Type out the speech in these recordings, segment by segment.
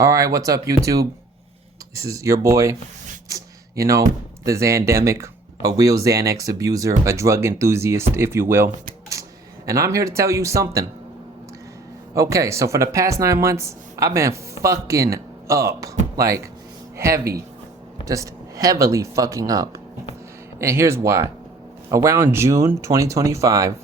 All right, what's up, YouTube? This is your boy, the Xandemic, a real Xanax abuser, a drug enthusiast, if you will. And I'm here to tell you something. Okay, so for the past 9 months, I've been fucking up. Like, heavy. Just heavily fucking up. And here's why. Around June 2025,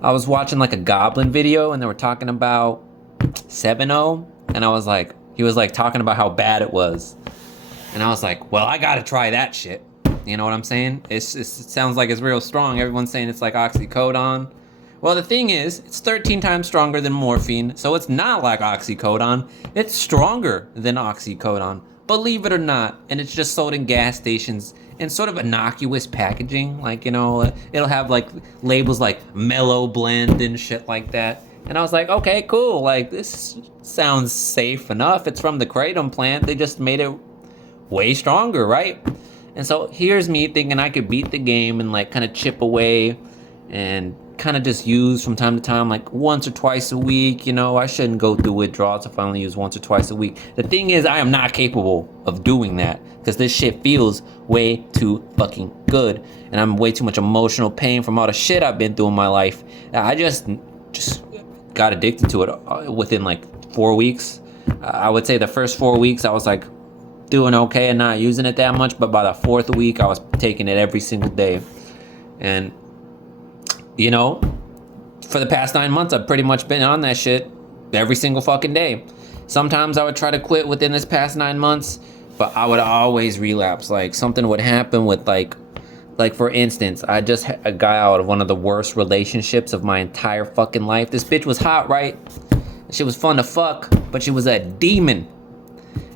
I was watching like a Goblin video and they were talking about 7-0. And I was like, he was like talking about how bad it was. And I was like, well, I gotta try that shit. You know what I'm saying? It sounds like it's real strong. Everyone's saying it's like oxycodone. Well, the thing is, it's 13 times stronger than morphine, so it's not like oxycodone. It's stronger than oxycodone, believe it or not. And it's just sold in gas stations in sort of innocuous packaging. Like, it'll have like labels like mellow blend and shit like that. And I was like, okay, cool. Like, this sounds safe enough. It's from the Kratom plant. They just made it way stronger, right? And so here's me thinking I could beat the game and like kind of chip away and kind of just use from time to time, like once or twice a week. I shouldn't go through withdrawals if I only use once or twice a week. The thing is, I am not capable of doing that because this shit feels way too fucking good. And I'm way too much emotional pain from all the shit I've been through in my life. I just got addicted to it within like 4 weeks. I would say the first 4 weeks I was like doing okay and not using it that much, but by the fourth week I was taking it every single day. And for the past 9 months I've pretty much been on that shit every single fucking day. Sometimes I would try to quit within this past 9 months, but I would always relapse. Like something would happen with like for instance, I just got out of one of the worst relationships of my entire fucking life. This bitch was hot, right? She was fun to fuck, but she was a demon.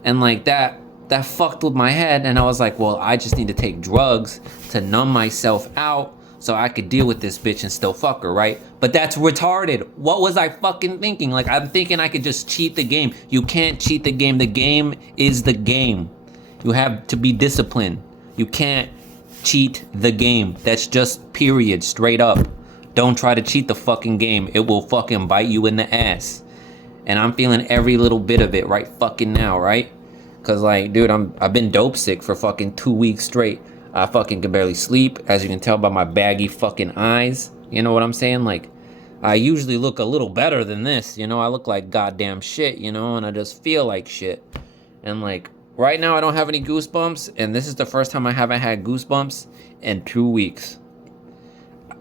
And like that fucked with my head. And I was like, well, I just need to take drugs to numb myself out so I could deal with this bitch and still fuck her, right? But that's retarded. What was I fucking thinking? Like, I'm thinking I could just cheat the game. You can't cheat the game. The game is the game. You have to be disciplined. You can't cheat the game. That's just period, straight up. Don't try to cheat the fucking game. It will fucking bite you in the ass. And I'm feeling every little bit of it right fucking now, right? Cause like, dude, I've been dope sick for fucking 2 weeks straight. I fucking can barely sleep, as you can tell by my baggy fucking eyes. You know what I'm saying? Like, I usually look a little better than this, I look like goddamn shit, and I just feel like shit. And like, right now I don't have any goosebumps, and this is the first time I haven't had goosebumps in 2 weeks.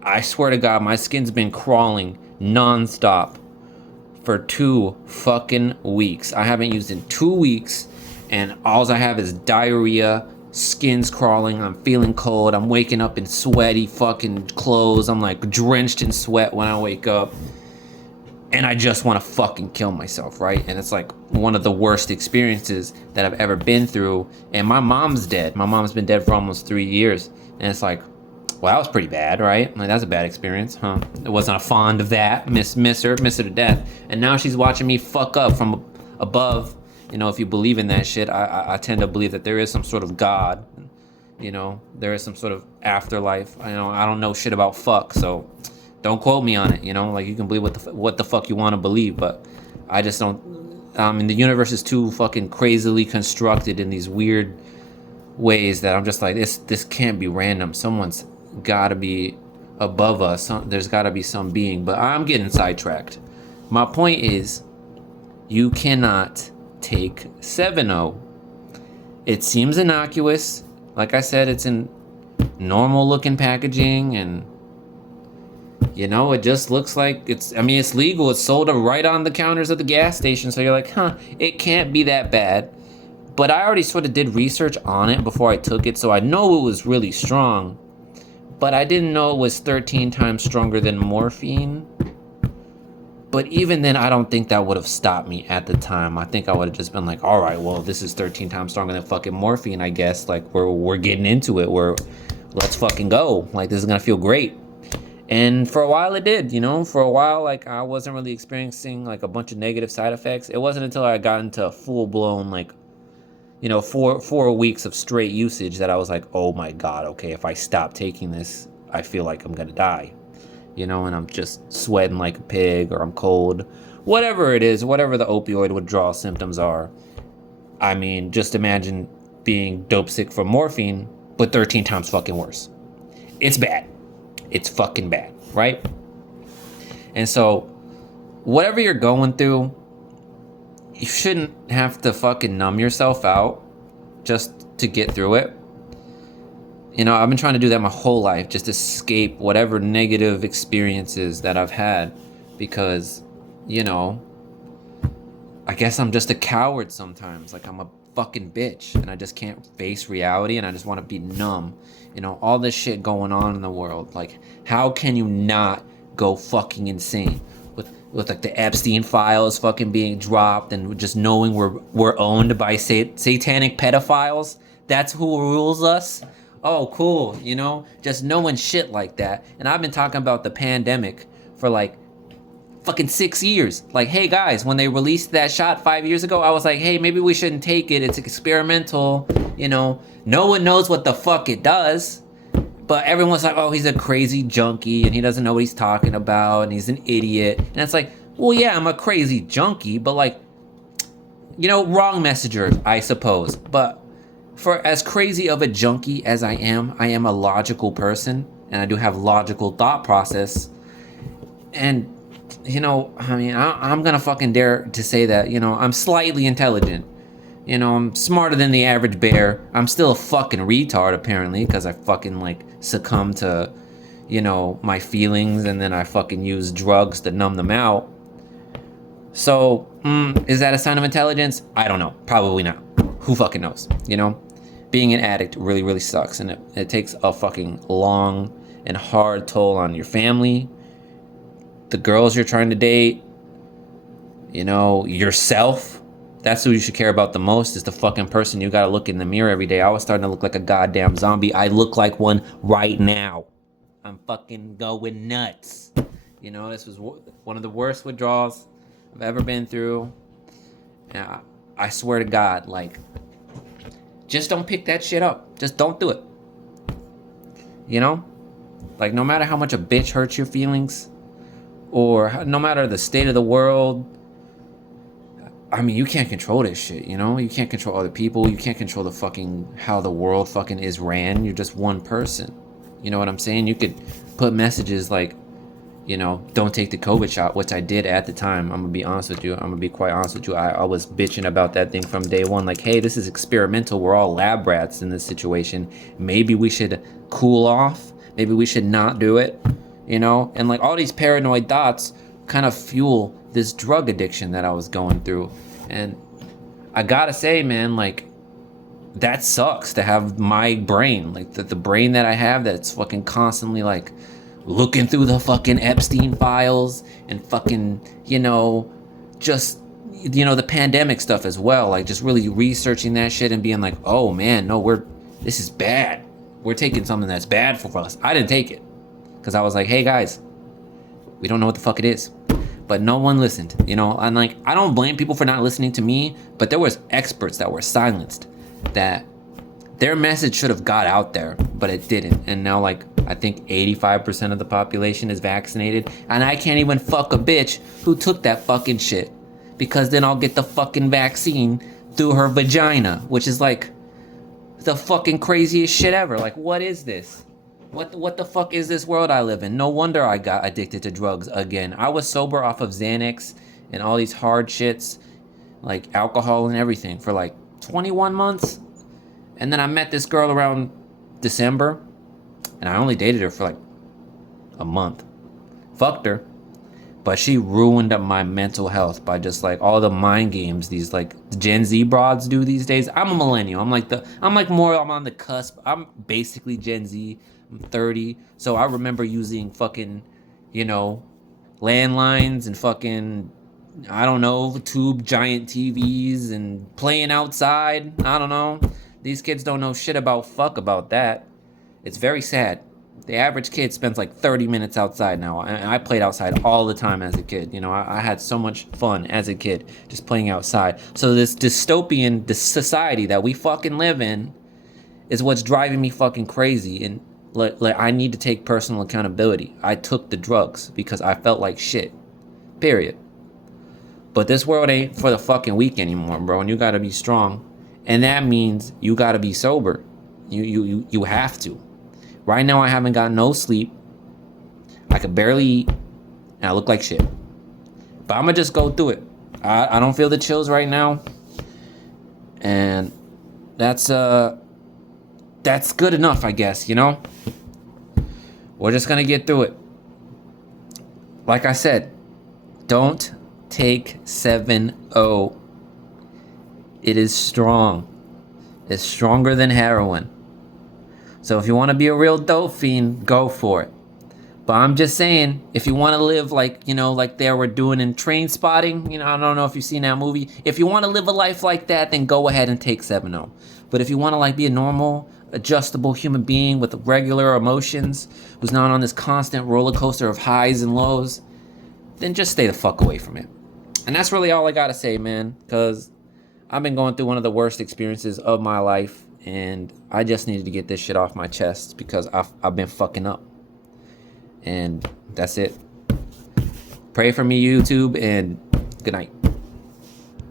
I swear to God, my skin's been crawling nonstop for 2 fucking weeks. I haven't used in 2 weeks, and all I have is diarrhea, skin's crawling, I'm feeling cold, I'm waking up in sweaty fucking clothes, I'm like drenched in sweat when I wake up, and I just want to fucking kill myself, right? And it's like one of the worst experiences that I've ever been through. And my mom's dead. My mom's been dead for almost 3 years, and it's like, well, that was pretty bad, right? Like, that's a bad experience, huh? I wasn't fond of that. Miss her to death. And now she's watching me fuck up from above. If you believe in that shit, I tend to believe that there is some sort of God. There is some sort of afterlife. I don't know shit about fuck, so don't quote me on it. Like, you can believe what the fuck you want to believe, but I just don't. The universe is too fucking crazily constructed in these weird ways that I'm just like, this can't be random. Someone's gotta be above us. There's gotta be some being. But I'm getting sidetracked. My point is, you cannot take 7-0. It seems innocuous. Like I said, it's in normal looking packaging, and it just looks like it's legal. It's sold right on the counters of the gas station, so you're like, it can't be that bad. But I already sort of did research on it before I took it, so I know it was really strong, but I didn't know it was 13 times stronger than morphine. But even then, I don't think that would have stopped me at the time. I think I would have just been like, all right, well, this is 13 times stronger than fucking morphine, I guess. Like, we're getting into it. Let's fucking go. Like, this is going to feel great. And for a while it did, For a while, like, I wasn't really experiencing, like, a bunch of negative side effects. It wasn't until I got into full-blown, like, 4 weeks of straight usage that I was like, oh my God, okay, if I stop taking this, I feel like I'm going to die. And I'm just sweating like a pig, or I'm cold, whatever it is, whatever the opioid withdrawal symptoms are. I mean, just imagine being dope sick from morphine, but 13 times fucking worse. It's bad. It's fucking bad, right? And so, whatever you're going through, you shouldn't have to fucking numb yourself out just to get through it. You know, I've been trying to do that my whole life, just escape whatever negative experiences that I've had, because, you know, I guess I'm just a coward sometimes. Like, I'm a fucking bitch, and I just can't face reality, and I just want to be numb. You know, all this shit going on in the world. Like, how can you not go fucking insane with like the Epstein files fucking being dropped, and just knowing we're owned by satanic pedophiles? That's who rules us. Oh, cool. You know, just knowing shit like that. And I've been talking about the pandemic for like fucking 6 years. Like, hey guys, when they released that shot 5 years ago, I was like, hey, maybe we shouldn't take it. It's experimental. You know, no one knows what the fuck it does. But everyone's like, oh, he's a crazy junkie and he doesn't know what he's talking about and he's an idiot. And it's like, well, yeah, I'm a crazy junkie, but like, you know, wrong messenger, I suppose. But for as crazy of a junkie as I am a logical person, and I do have logical thought process. And, you know, I mean, I'm gonna fucking dare to say that, you know, I'm slightly intelligent. You know, I'm smarter than the average bear. I'm still a fucking retard, apparently, because I fucking, like, succumb to, you know, my feelings, and then I fucking use drugs to numb them out. So, is that a sign of intelligence? I don't know. Probably not. Who fucking knows, you know? Being an addict really, really sucks, and it takes a fucking long and hard toll on your family, the girls you're trying to date, you know, yourself. That's who you should care about the most, is the fucking person you gotta look in the mirror every day. I was starting to look like a goddamn zombie. I look like one right now. I'm fucking going nuts. You know, this was one of the worst withdrawals I've ever been through. And I swear to God, like, just don't pick that shit up. Just don't do it. You know? Like, no matter how much a bitch hurts your feelings, or no matter the state of the world, I mean, you can't control this shit, you know? You can't control other people. You can't control the fucking, how the world fucking is ran. You're just one person. You know what I'm saying? You could put messages like, you know, don't take the COVID shot, which I did at the time. I'm gonna be honest with you. I'm gonna be quite honest with you. I was bitching about that thing from day one. Like, hey, this is experimental. We're all lab rats in this situation. Maybe we should cool off. Maybe we should not do it, you know? And like all these paranoid thoughts kind of fuel this drug addiction that I was going through. And I gotta say, man, like, that sucks to have my brain, like the brain that I have that's fucking constantly like looking through the fucking Epstein files and fucking, you know, just, you know, the pandemic stuff as well. Like, just really researching that shit and being like, oh man, no, this is bad. We're taking something that's bad for us. I didn't take it because I was like, hey guys, we don't know what the fuck it is. But no one listened, you know? And like, I don't blame people for not listening to me, but there was experts that were silenced, that their message should have got out there, but it didn't. And now, like, I think 85% of the population is vaccinated, and I can't even fuck a bitch who took that fucking shit, because then I'll get the fucking vaccine through her vagina, which is like the fucking craziest shit ever. Like, what is this? What the fuck is this world I live in? No wonder I got addicted to drugs again. I was sober off of Xanax and all these hard shits, like alcohol and everything, for like 21 months. And then I met this girl around December, and I only dated her for like a month. Fucked her. But she ruined up my mental health by just like all the mind games these like Gen Z broads do these days. I'm a millennial. I'm on the cusp. I'm basically Gen Z. I'm 30. So I remember using fucking, you know, landlines and fucking, I don't know, tube giant TVs and playing outside. I don't know. These kids don't know shit about that. It's very sad. The average kid spends like 30 minutes outside now. And I played outside all the time as a kid. You know, I had so much fun as a kid just playing outside. So this dystopian society that we fucking live in is what's driving me fucking crazy. And like I need to take personal accountability. I took the drugs because I felt like shit. Period. But this world ain't for the fucking weak anymore, bro. And you gotta be strong. And that means you gotta be sober. You have to. Right now I haven't got no sleep. I could barely eat. And I look like shit. But I'm gonna just go through it. I don't feel the chills right now. And that's good enough, I guess, you know? We're just gonna get through it. Like I said, don't take 7-0. It is strong. It's stronger than heroin. So if you want to be a real dope fiend, go for it. But I'm just saying, if you want to live like, you know, like they were doing in Train Spotting, you know, I don't know if you've seen that movie. If you want to live a life like that, then go ahead and take 7-0. But if you want to like be a normal, adjustable human being with regular emotions, who's not on this constant roller coaster of highs and lows, then just stay the fuck away from it. And that's really all I gotta say, man, because I've been going through one of the worst experiences of my life, and I just needed to get this shit off my chest because I've been fucking up. And that's it. Pray for me, YouTube, and good night.